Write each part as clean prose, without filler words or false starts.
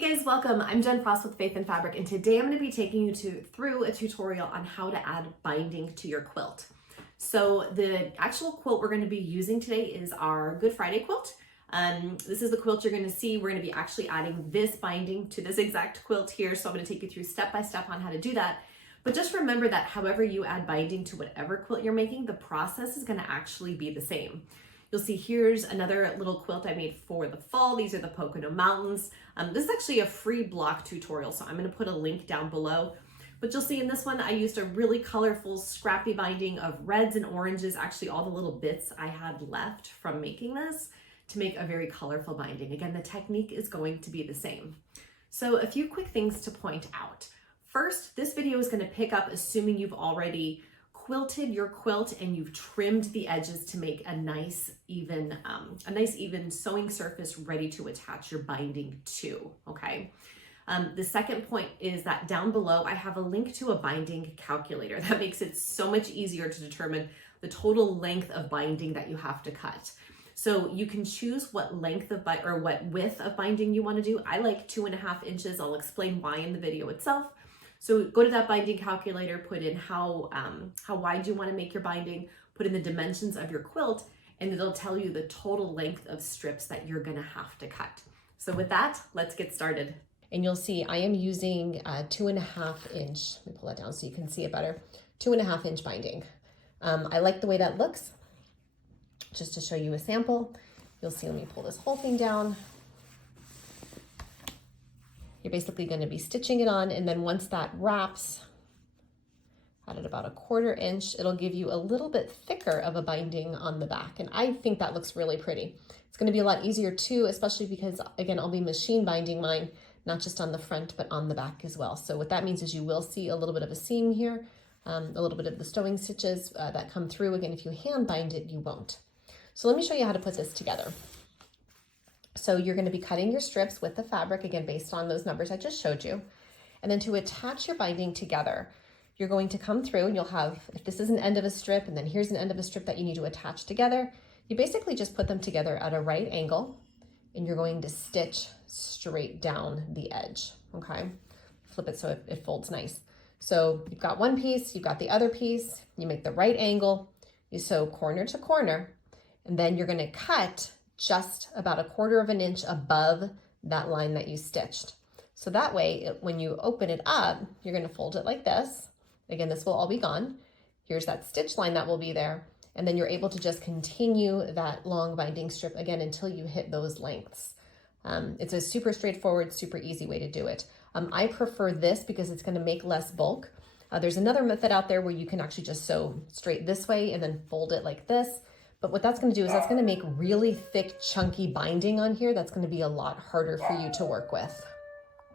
Hey guys, welcome. I'm Jen Frost with Faith and Fabric, and today I'm going to be taking you through a tutorial on how to add binding to your quilt. So the actual quilt we're going to be using today is our Good Friday quilt. This is the quilt you're going to see. We're going to be actually adding this binding to this exact quilt here. So I'm going to take you through step by step on how to do that. But just remember that however you add binding to whatever quilt you're making, the process is going to actually be the same. You'll see here's another little quilt I made for the fall. These are the Pocono Mountains. This is actually a free block tutorial, so I'm going to put a link down below. But you'll see in this one, I used a really colorful, scrappy binding of reds and oranges, actually all the little bits I had left from making this to make a very colorful binding. Again, the technique is going to be the same. So a few quick things to point out. First, this video is going to pick up assuming you've already quilted your quilt and you've trimmed the edges to make a nice even sewing surface ready to attach your binding to. Okay. The second point is that down below I have a link to a binding calculator that makes it so much easier to determine the total length of binding that you have to cut. So you can choose what length of what width of binding you want to do. I like 2.5 inches. I'll explain why in the video itself. So go to that binding calculator, put in how wide you want to make your binding, put in the dimensions of your quilt, and it'll tell you the total length of strips that you're going to have to cut. So with that, let's get started. And you'll see I am using a 2.5 inch, let me pull that down so you can see it better, 2.5 inch binding. I like the way that looks. Just to show you a sample, you'll see, let me pull this whole thing down. You're basically going to be stitching it on, and then once that wraps at about 1/4 inch, it'll give you a little bit thicker of a binding on the back, and I think that looks really pretty. It's going to be a lot easier too, especially because, again, I'll be machine binding mine, not just on the front, but on the back as well. So what that means is you will see a little bit of a seam here, a little bit of the stowing stitches that come through. Again, if you hand bind it, you won't. So let me show you how to put this together. So you're going to be cutting your strips with the fabric, again, based on those numbers I just showed you. And then to attach your binding together, you're going to come through and you'll have, if this is an end of a strip and then here's an end of a strip that you need to attach together, you basically just put them together at a right angle and you're going to stitch straight down the edge, okay? Flip it so it folds nice. So you've got one piece, you've got the other piece, you make the right angle, you sew corner to corner, and then you're going to cut just about 1/4 inch above that line that you stitched. So that way, when you open it up, you're going to fold it like this. Again, this will all be gone. Here's that stitch line that will be there. And then you're able to just continue that long binding strip again until you hit those lengths. It's a super straightforward, super easy way to do it. I prefer this because it's going to make less bulk. There's another method out there where you can actually just sew straight this way and then fold it like this. But what that's going to do is that's going to make really thick, chunky binding on here. That's going to be a lot harder for you to work with.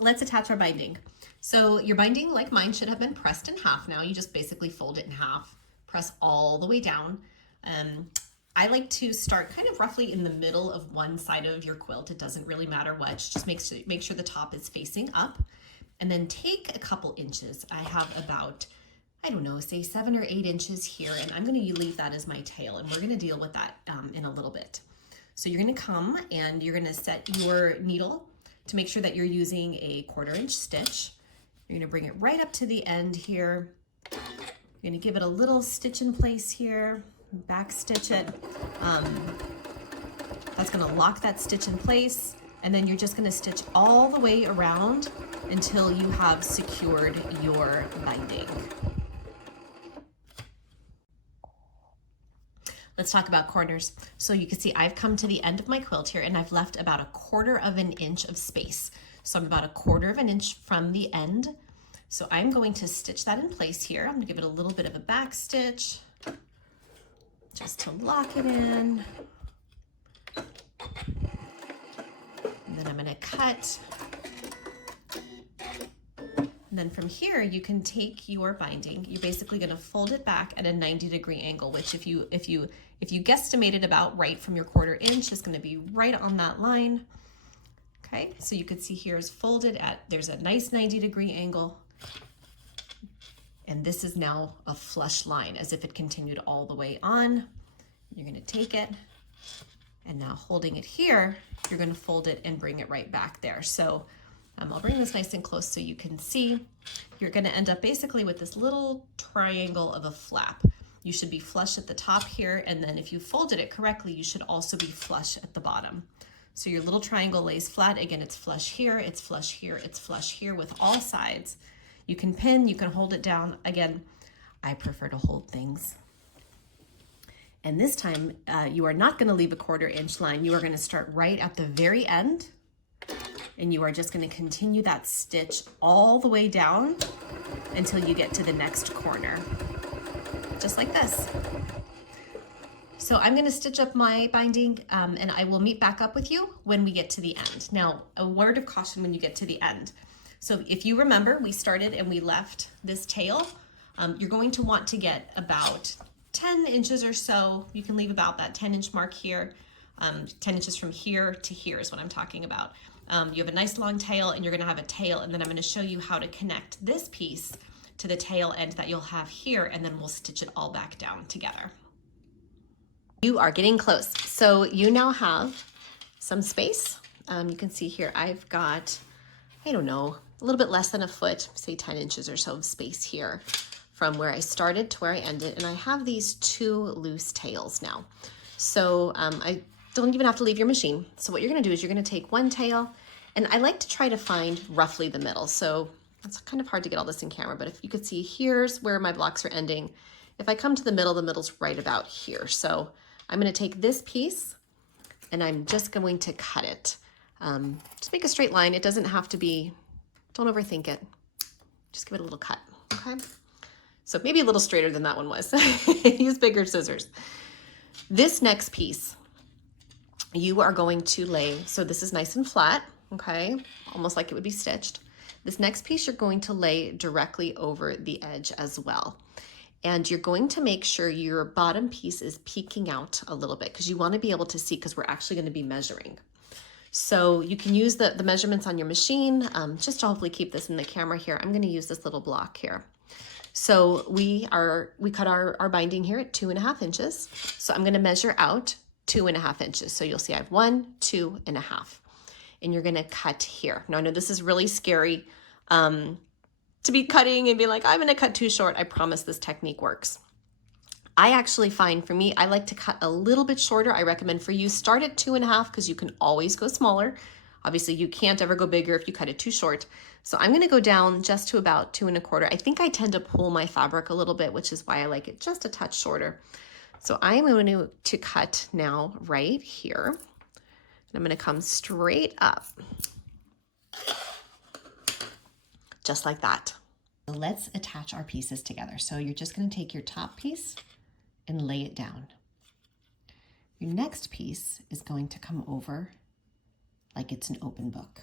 Let's attach our binding. So your binding, like mine, should have been pressed in half now. You just basically fold it in half, press all the way down. I like to start kind of roughly in the middle of one side of your quilt. It doesn't really matter which, just make sure the top is facing up. And then take a couple inches. I have about, I don't know, say 7 or 8 inches here, and I'm going to leave that as my tail, and we're going to deal with that in a little bit. So you're going to come and you're going to set your needle to make sure that you're using a 1/4 inch stitch. You're going to bring it right up to the end here. You're going to give it a little stitch in place here, back stitch it. That's going to lock that stitch in place, and then you're just going to stitch all the way around until you have secured your binding. Let's talk about corners. So you can see I've come to the end of my quilt here and I've left about 1/4 inch of space. So I'm about 1/4 inch from the end. So I'm going to stitch that in place here. I'm gonna give it a little bit of a back stitch just to lock it in. And then I'm gonna cut. And then from here, you can take your binding. You're basically going to fold it back at a 90-degree angle, which if you guesstimated about right from your 1/4 inch is going to be right on that line. Okay, so you can see here is folded at, there's a nice 90-degree angle. And this is now a flush line as if it continued all the way on. You're going to take it and now holding it here, you're going to fold it and bring it right back there. So I'll bring this nice and close so you can see. You're going to end up basically with this little triangle of a flap. You should be flush at the top here, and then if you folded it correctly, you should also be flush at the bottom. So your little triangle lays flat. Again, it's flush here, it's flush here, it's flush here with all sides. You can pin, you can hold it down. Again, I prefer to hold things. And this time, you are not going to leave a 1/4 inch line. You are going to start right at the very end, and you are just going to continue that stitch all the way down until you get to the next corner, just like this. So I'm going to stitch up my binding, and I will meet back up with you when we get to the end. Now, a word of caution when you get to the end. So if you remember, we started and we left this tail. You're going to want to get about 10 inches or so. You can leave about that 10-inch mark here. 10 inches from here to here is what I'm talking about. You have a nice long tail, and you're going to have a tail, and then I'm going to show you how to connect this piece to the tail end that you'll have here, and then we'll stitch it all back down together. You are getting close. So you now have some space. You can see here I've got, I don't know, a little bit less than a foot, say 10 inches or so of space here from where I started to where I ended, and I have these 2 loose tails now. So I don't even have to leave your machine. So what you're going to do is you're going to take one tail, and I like to try to find roughly the middle. So it's kind of hard to get all this in camera, but if you could see, here's where my blocks are ending. If I come to the middle's right about here. So I'm going to take this piece, and I'm just going to cut it. Just make a straight line. It doesn't have to be, don't overthink it. Just give it a little cut, okay? So maybe a little straighter than that one was. Use bigger scissors. This next piece, you are going to lay, so this is nice and flat, okay? Almost like it would be stitched. This next piece you're going to lay directly over the edge as well. And you're going to make sure your bottom piece is peeking out a little bit because you want to be able to see, because we're actually going to be measuring. So you can use the measurements on your machine. Just to hopefully keep this in the camera here, I'm going to use this little block here. So we cut our binding here at 2.5 inches. So I'm going to measure out 2.5 inches. So you'll see I have 1, 2.5, and you're going to cut here. Now I know this is really scary to be cutting and be like, I'm going to cut too short. I promise this technique works. I actually find, for me, I like to cut a little bit shorter. I recommend for you, start at 2.5 because you can always go smaller. Obviously you can't ever go bigger if you cut it too short. So I'm going to go down just to about 2.25. I think I tend to pull my fabric a little bit, which is why I like it just a touch shorter. So I'm going to cut now right here. I'm going to come straight up, just like that. Let's attach our pieces together. So you're just going to take your top piece and lay it down. Your next piece is going to come over like it's an open book.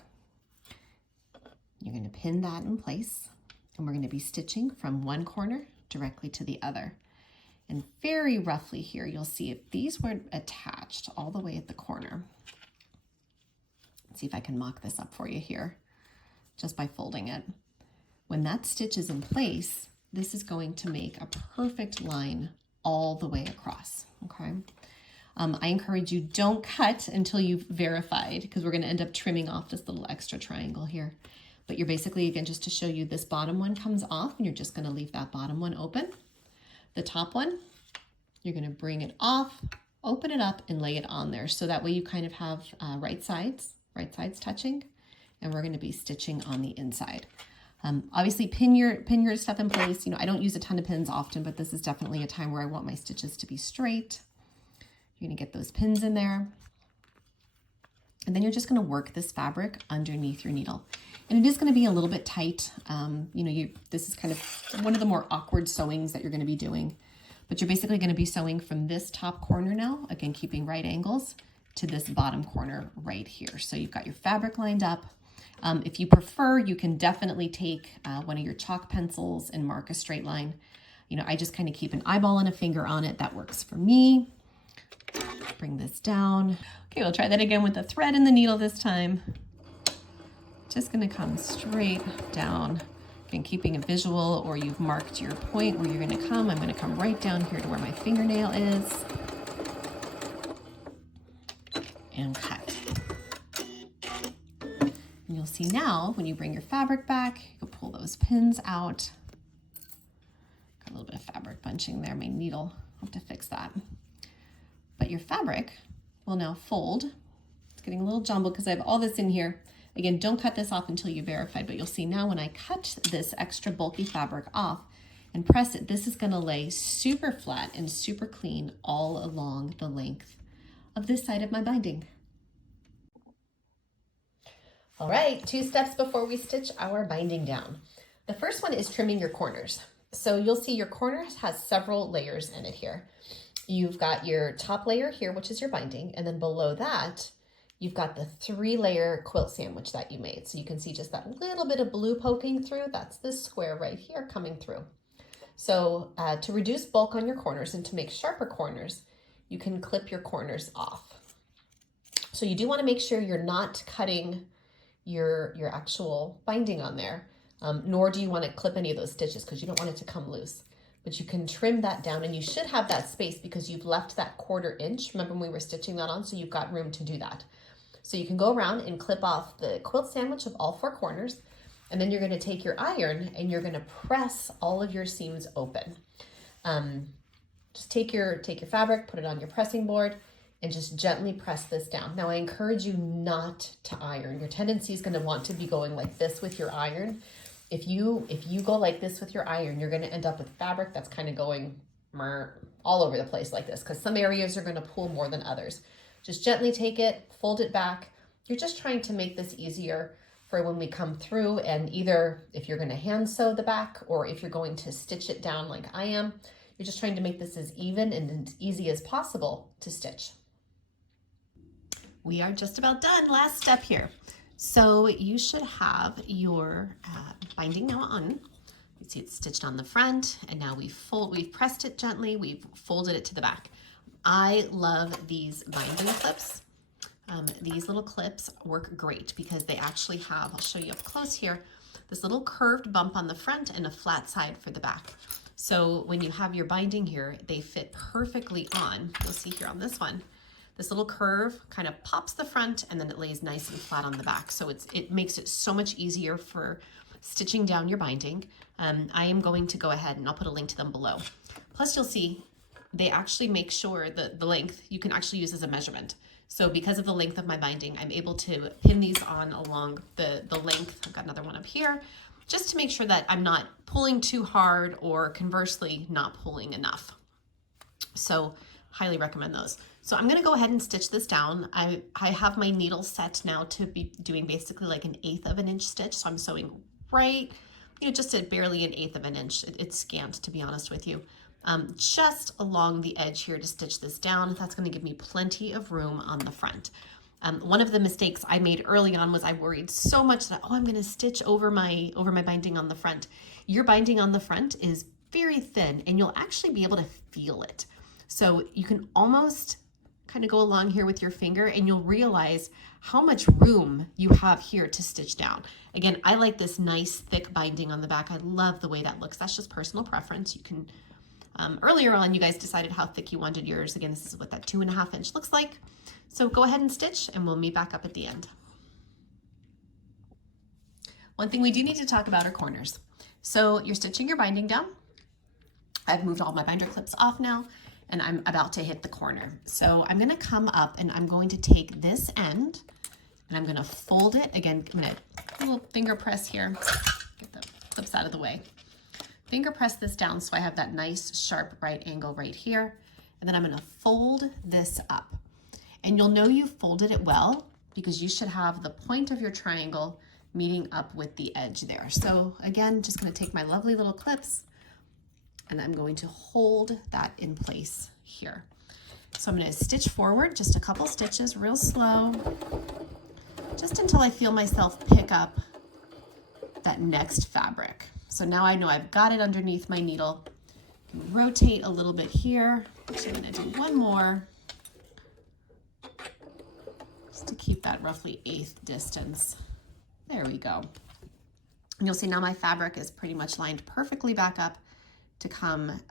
You're going to pin that in place, and we're going to be stitching from one corner directly to the other. And very roughly here, you'll see if these weren't attached all the way at the corner. Let's see if I can mock this up for you here, just by folding it. When that stitch is in place, this is going to make a perfect line all the way across, okay? I encourage you, don't cut until you've verified, because we're going to end up trimming off this little extra triangle here. But you're basically, again, just to show you, this bottom one comes off, and you're just going to leave that bottom one open. The top one, you're going to bring it off, open it up, and lay it on there. So that way you kind of have right sides touching, and we're going to be stitching on the inside. Obviously pin your stuff in place. You know, I don't use a ton of pins often, but this is definitely a time where I want my stitches to be straight. You're going to get those pins in there. And then you're just going to work this fabric underneath your needle. And it is going to be a little bit tight. You know, this is kind of one of the more awkward sewings that you're going to be doing. But you're basically going to be sewing from this top corner now, again, keeping right angles, to this bottom corner right here. So you've got your fabric lined up. If you prefer, you can definitely take one of your chalk pencils and mark a straight line. You know, I just kind of keep an eyeball and a finger on it. That works for me. Bring this down. Okay, we'll try that again with the thread and the needle this time. Just gonna come straight down. Again, keeping a visual, or you've marked your point where you're gonna come. I'm gonna come right down here to where my fingernail is. And cut. And you'll you'll see now when you bring your fabric back, you can pull those pins out. Got a little bit of fabric bunching there, my needle, I'll have to fix that. But your fabric will now fold. It's getting a little jumbled because I have all this in here. Again, don't cut this off until you verified, but you'll see now when I cut this extra bulky fabric off and press it, this is gonna lay super flat and super clean all along the length of this side of my binding. All right, 2 steps before we stitch our binding down. The first one is trimming your corners. So you'll see your corners has several layers in it here. You've got your top layer here, which is your binding, and then below that, you've got the 3-layer quilt sandwich that you made. So you can see just that little bit of blue poking through. That's this square right here coming through. So to reduce bulk on your corners and to make sharper corners, you can clip your corners off. So you do want to make sure you're not cutting your actual binding on there, nor do you want to clip any of those stitches because you don't want it to come loose. But you can trim that down, and you should have that space because you've left that 1/4 inch. Remember when we were stitching that on? So you've got room to do that. So you can go around and clip off the quilt sandwich of all 4 corners, and then you're going to take your iron and you're going to press all of your seams open. Just take your fabric, put it on your pressing board, and just gently press this down. Now I encourage you not to iron. Your tendency is going to want to be going like this with your iron. If you go like this with your iron, you're going to end up with fabric that's kind of going all over the place like this, because some areas are going to pull more than others. Just gently take it, fold it back. You're just trying to make this easier for when we come through, and either if you're going to hand sew the back or if you're going to stitch it down like I am, you're just trying to make this as even and as easy as possible to stitch. We are just about done. Last step here. So you should have your binding now on. You see it's stitched on the front, and now we've pressed it gently, we've folded it to the back. I love these binding clips. These little clips work great because they actually have, I'll show you up close here, this little curved bump on the front and a flat side for the back. So when you have your binding here, they fit perfectly on. You'll see here on this one, this little curve kind of pops the front and then it lays nice and flat on the back. So it makes it so much easier for stitching down your binding. I am going to go ahead and I'll put a link to them below. Plus you'll see they actually make sure that the length you can actually use as a measurement. So because of the length of my binding, I'm able to pin these on along the length. I've got another one up here, just to make sure that I'm not pulling too hard or conversely not pulling enough. So highly recommend those. So I'm gonna go ahead and stitch this down. I have my needle set now to be doing basically like 1/8 of an inch stitch. So I'm sewing right, just at barely 1/8 of an inch. It's scant, to be honest with you. Just along the edge here to stitch this down. That's going to give me plenty of room on the front. One of the mistakes I made early on was I worried so much that, I'm going to stitch over my binding on the front. Your binding on the front is very thin and you'll actually be able to feel it. So you can almost kind of go along here with your finger and you'll realize how much room you have here to stitch down. Again, I like this nice thick binding on the back. I love the way that looks. That's just personal preference. You can earlier on, you guys decided how thick you wanted yours. Again, this is what that 2.5 inch looks like. So go ahead and stitch and we'll meet back up at the end. One thing we do need to talk about are corners. So you're stitching your binding down. I've moved all my binder clips off now and I'm about to hit the corner. So I'm gonna come up and I'm going to take this end and I'm gonna fold it. Again, I'm gonna do a little finger press here, get the clips out of the way. Finger press this down so I have that nice sharp right angle right here. And then I'm gonna fold this up. And you'll know you folded it well because you should have the point of your triangle meeting up with the edge there. So again, just gonna take my lovely little clips and I'm going to hold that in place here. So I'm gonna stitch forward just a couple stitches real slow, just until I feel myself pick up that next fabric. So now I know I've got it underneath my needle. Rotate a little bit here. Actually, I'm gonna do one more just to keep that roughly 1/8 distance. There we go. And you'll see now my fabric is pretty much lined perfectly back up to come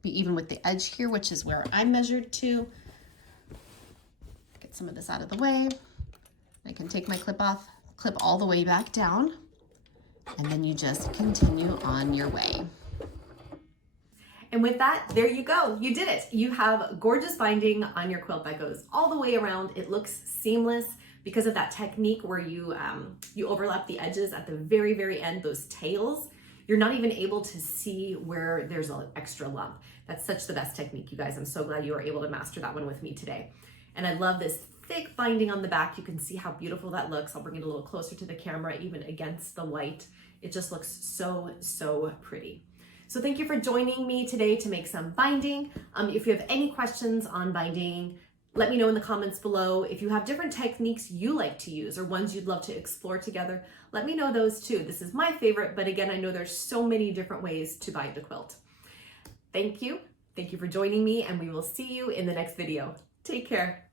be even with the edge here, which is where I measured to. Get some of this out of the way. I can take my clip off, clip all the way back down, and then you just continue on your way. And with that, there you go. You did it. You have gorgeous binding on your quilt that goes all the way around. It looks seamless because of that technique where you overlap the edges at the very, very end, those tails. You're not even able to see where there's an extra lump. That's such the best technique, you guys. I'm so glad you were able to master that one with me today. And I love this thick binding on the back. You can see how beautiful that looks. I'll bring it a little closer to the camera, even against the white. It just looks so, so pretty. So thank you for joining me today to make some binding. If you have any questions on binding, let me know in the comments below. If you have different techniques you like to use or ones you'd love to explore together, let me know those too. This is my favorite, but again, I know there's so many different ways to bind a quilt. Thank you. Thank you for joining me, and we will see you in the next video. Take care.